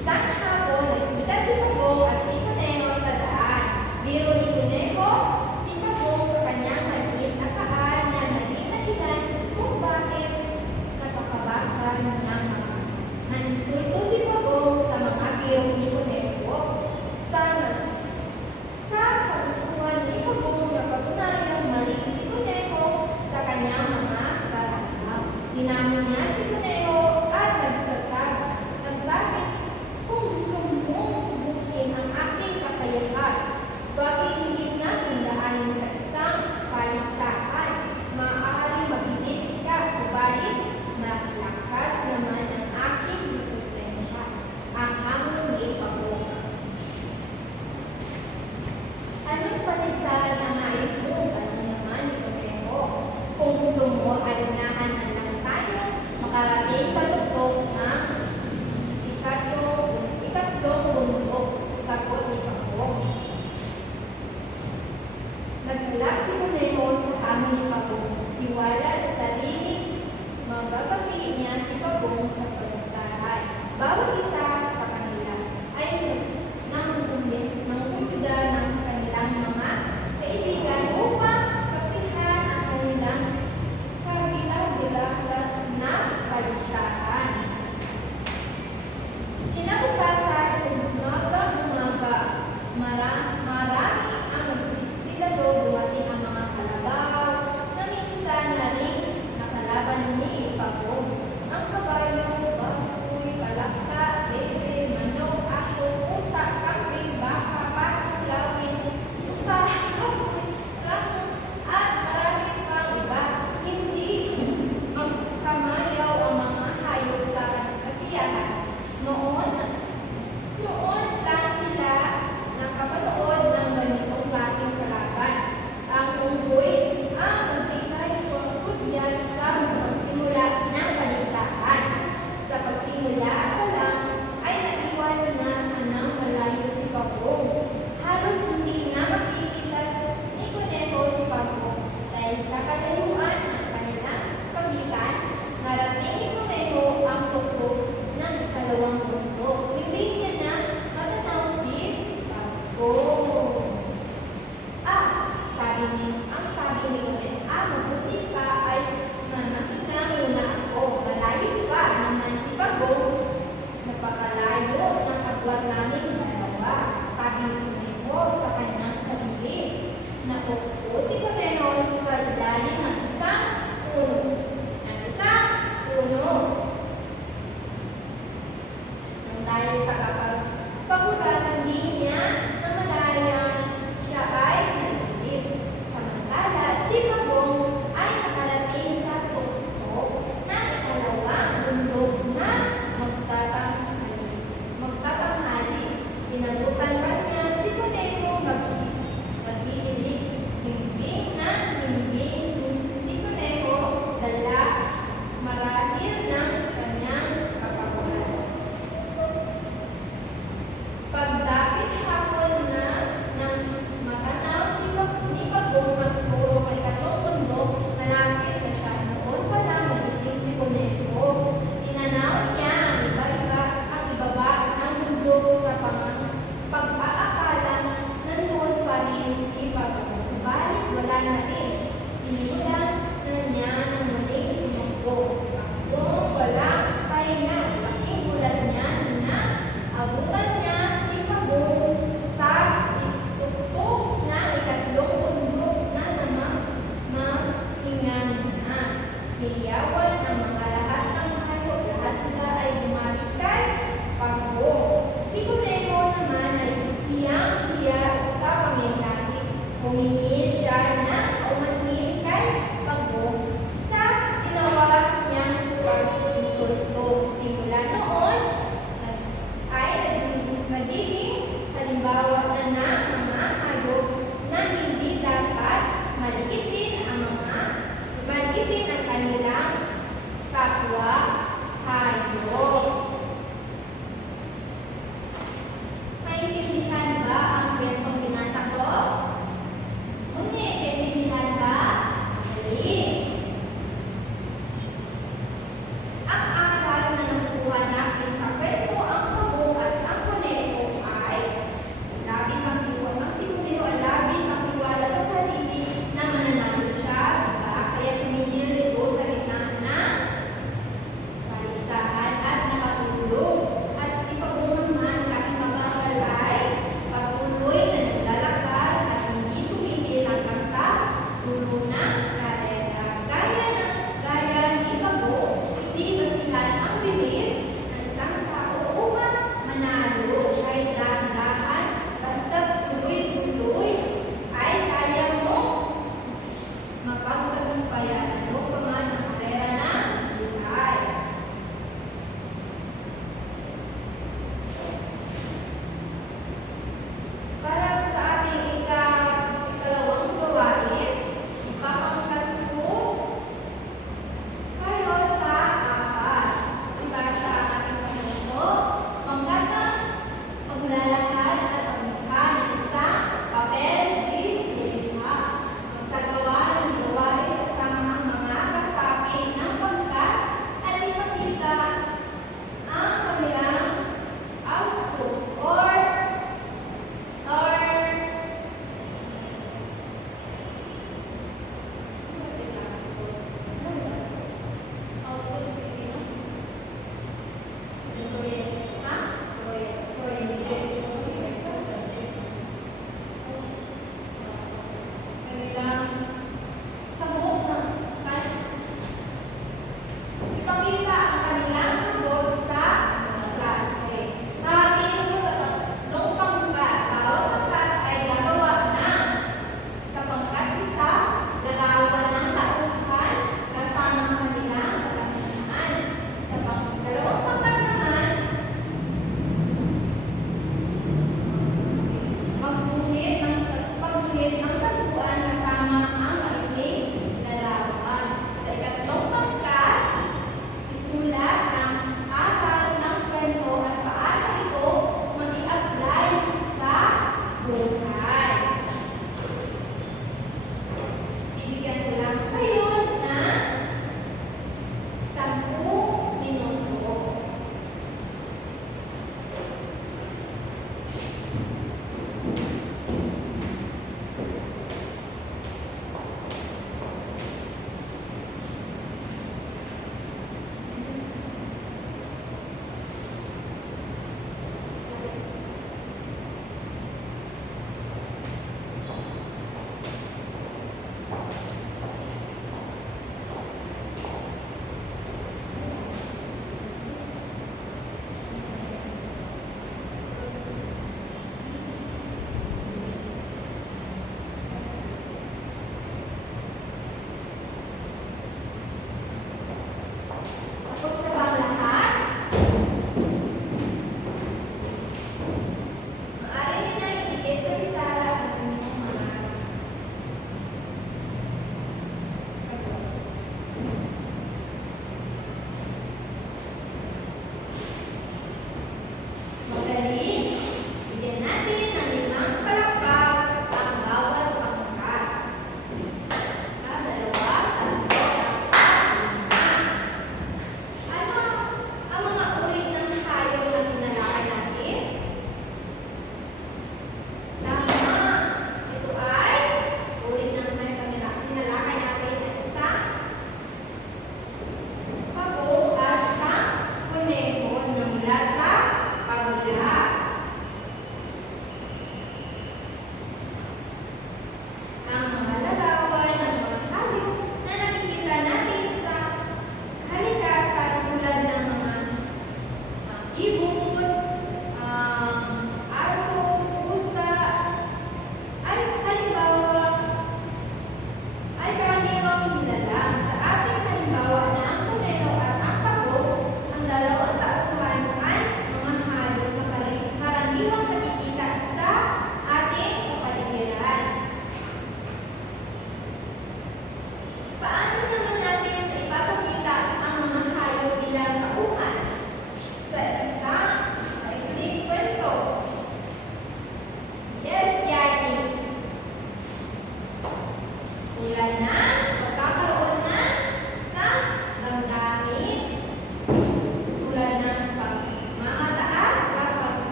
Isang hapon, nagkita si Pagong at si Conejo sa daan. Biro ni Conejo, si Pagong sa kanyang maliit na paa na naging dahilan kung bakit napakabakal ng mga. Naninsulto si Pagong sa mga biro ni Conejo sa kagustuhan ni Pagong na patunayang mali si Conejo sa kanyang mga parangal. Hinamon niya si Conejo at nagsabi, kung gusto mong subukin ang aking kakayahan, bakit hindi natin daanin sa isang paligsahan? Maaari mabilis ka, subalit malakas naman ang aking resistensya. Ang hamon ni Pagong. Anong paligsahan ang nais mo? Ano naman ni Conejo? Kung gusto mo ay unahan na lang tayo makarating sa tuktok ng ikatlong bundok, sagot ni Pagong. Naghalap si Conejo sa hamon ni Pagong. Tiwala sa sarili, magpapili niya si Pagong sa paligsahan. Bawat isa sa kanila ay nangungumbida ng kanilang mga kaibigan upang saksihan ang kanilang kagilag-gilagas na paligsahan. Kinabukasan, umaga-umaga, marami ang nagsisilalo, dumating ang mga kalabaw na minsan na rin nakalaban ni Pagong. Ang kabayo, baboy, palaka, bebe, manok, aso, pusa, kambing, baka, pato, lawin, pusa, kaboy, ramo, at marami pang iba. Hindi magkamayaw ang mga hayop sa kasiyahan. Noon lang sila nakapanood ng ganitong klaseng kalaban. Ang unggoy ang nagbigay pagkudyat sa pagsimula ng paligsahan. Sa pagsimula pa lang ay naiwan na ng malayo si Pagong. Halos hindi na makikita ni Conejo si Pagong dahil sa kalayuan ng kanilang pagitan, narating ni Conejo ang tuktok ng ikalawang bundok. Hindi niya na matanaw si Pagong. Sabi ni Conejo, mabuti pa ay manahinga muna ako. Malayo pa naman si Pagong. Napakalayo ng agwat naming dalawa. Sabi ni Conejo sa kanyang sarili. Naupo si Conejo sa ilalim ng isang puno. Dahil sa paguratan din niya namalayan, siya ay nalilip. Samantala, si Pagong ay nakarating sa tuktok ng ikalawang bundok na magtatanghali. Pinagutan pa niya si Conejo maghihilig. Himbing na himbing si Conejo, dala marahil ng kanyang kapaguran. Pagdapit hapon na nang matanaw ni Pagong ang puro may katutundok, malapit na siya. Noon pa lang nagising si Conejo. Tinanaw niya ang ibaba ng bundok sa pag-aakalang nandoon pa rin si Pagong. Subalit wala na rin. Sinimulan na niya ng muling tumugtog.